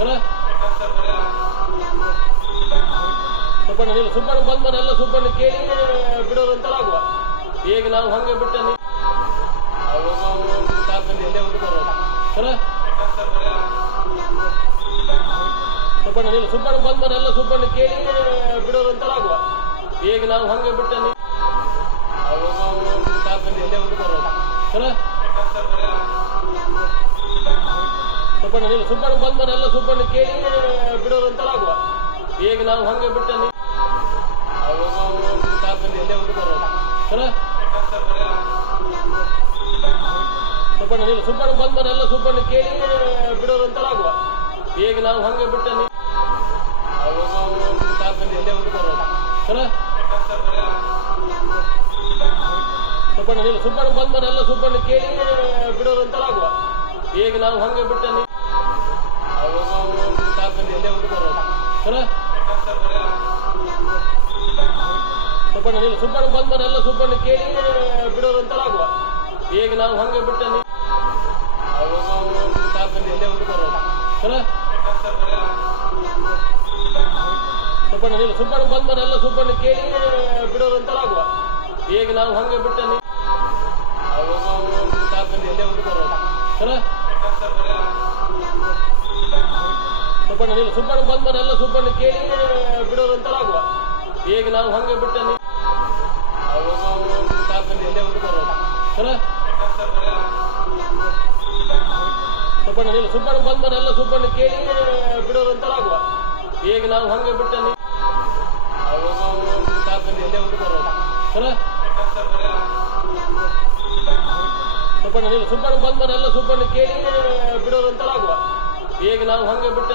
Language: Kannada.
ಸರ ಸುಬ್ಬಣ್ಣ ನೀನು ಸುಬ್ಬಣ್ಣ ಬಂದ್ಮರ ಎಲ್ಲ ಸುಬ್ಬಣ್ಣ ಕೇಳಿ ಬಿಡೋದಂತರ ಆಗುವ. ಈಗ ನಾವು ಹಂಗೆ ಬಿಟ್ಟ ಕಾಲದಲ್ಲಿ ಎಲ್ಲೇ ಉಂಟು ಬರೋದು ಸರ ಸುಬ್ಬಣ್ಣ ನೀನು ಸುಬ್ಬಣ್ಣ ಬಂದ್ಮರ ಎಲ್ಲ ಸುಬ್ಬಣ್ಣ ಕೇಳಿ ಬಿಡೋದಂತರ ಆಗುವ. ಈಗ ನಾವು ಹಂಗೆ ಬಿಟ್ಟ ಕಾಲದಲ್ಲಿ ಎಲ್ಲೇ ಉಂಟು ಬರೋದು ಸರ ಸುಬ್ಬಣ್ಣ ನೀನು ಸುಬ್ಬಣ್ಣ ಬಂದ್ಮರ ಎಲ್ಲ ಸುಬ್ಬಣ್ಣ ಕೇಳಿ ಬಿಡೋದಂತರ ಆಗುವ. ಈಗ ನಾವು ಹಂಗೆ ಬಿಟ್ಟ ಕಾಲದಲ್ಲಿ ಎಲ್ಲೇ ಉಂಟು ಬರೋದು ಸರ ಸುಬ್ಬಣ್ಣ ನೀನು ಸುಬ್ಬಣ್ಣ ಬಂದ್ಮರ ಎಲ್ಲ ಸುಬ್ಬಣ್ಣ ಕೇಳಿ ಬಿಡೋದಂತರ ಆಗುವ. ಈಗ ನಾವು ಹಂಗೆ ಬಿಟ್ಟ ಕಾಲದಲ್ಲಿ ಎಲ್ಲೇ ಉಂಟು ಬರೋದು ಸರ ಸುಬ್ಬಣ್ಣ ನೀನು ಸುಬ್ಬಣ್ಣ ಬಂದ್ಮರ ಎಲ್ಲ ಸುಬ್ಬಣ್ಣ ಕೇಳಿ ಬಿಡೋದಂತರ ಆಗುವ. ಈಗ ನಾವು ಹಂಗೆ ಬಿಟ್ಟ ಕಾಲದಲ್ಲಿ ಎಲ್ಲೇ ಉಂಟು ಬರೋದು ಸರ ಸುಬ್ಬಣ್ಣ ನೀನು ಸುಬ್ಬಣ್ಣ ಬಂದ್ಮರ ಎಲ್ಲ ಸುಬ್ಬಣ್ಣ ಕೇಳಿ ಬಿಡೋದಂತರ ಆಗುವ. ಈಗ ನಾವು ಹಂಗೆ ಬಿಟ್ಟ ಕಾಲದಲ್ಲಿ ಎಲ್ಲೇ ಉಂಟು ಬರೋದು ಸರ ಸುಬ್ಬಣ್ಣ ನೀನು ಸುಬ್ಬಣ್ಣ ಬಂದ್ಮರ ಎಲ್ಲ ಸುಬ್ಬಣ್ಣ ಕೇಳಿ ಬಿಡೋದಂತರ ಆಗುವ. ಈಗ ನಾವು ಹಂಗೆ ಬಿಟ್ಟ ಕಾಲದಲ್ಲಿ ಎಲ್ಲೇ ಉಂಟು ಬರೋದು ಸರ ಸುಬ್ಬಣ್ಣ ನೀನು ಸುಬ್ಬಣ್ಣ ಬಂದ್ಮರ ಎಲ್ಲ ಸುಬ್ಬಣ್ಣ ಕೇಳಿ ಬಿಡೋದಂತರ ಆಗುವ. ಈಗ ನಾವು ಹಂಗೆ ಬಿಟ್ಟ ಕಾಲದಲ್ಲಿ ಎಲ್ಲೇ ಉಂಟು ಬರೋದು ಸರ ಸುಬ್ಬಣ್ಣ ನೀನು ಸುಬ್ಬಣ್ಣ ಬಂದ್ಮರ ಎಲ್ಲ ಸುಬ್ಬಣ್ಣ ಕೇಳಿ ಬಿಡೋದಂತರ ಆಗುವ. ಈಗ ನಾವು ಹಂಗೆ ಬಿಟ್ಟ ಕಾಲದಲ್ಲಿ ಎಲ್ಲೇ ಉಂಟು ಬರೋದು ಸರ ಸುಬ್ಬಣ್ಣ ನೀನು ಸುಬ್ಬಣ್ಣ ಬಂದ್ಮರ ಎಲ್ಲ ಸುಬ್ಬಣ್ಣ ಕೇಳಿ ಬಿಡೋದಂತರ ಆಗುವ. ಈಗ ನಾವು ಹಂಗೆ ಬಿಟ್ಟ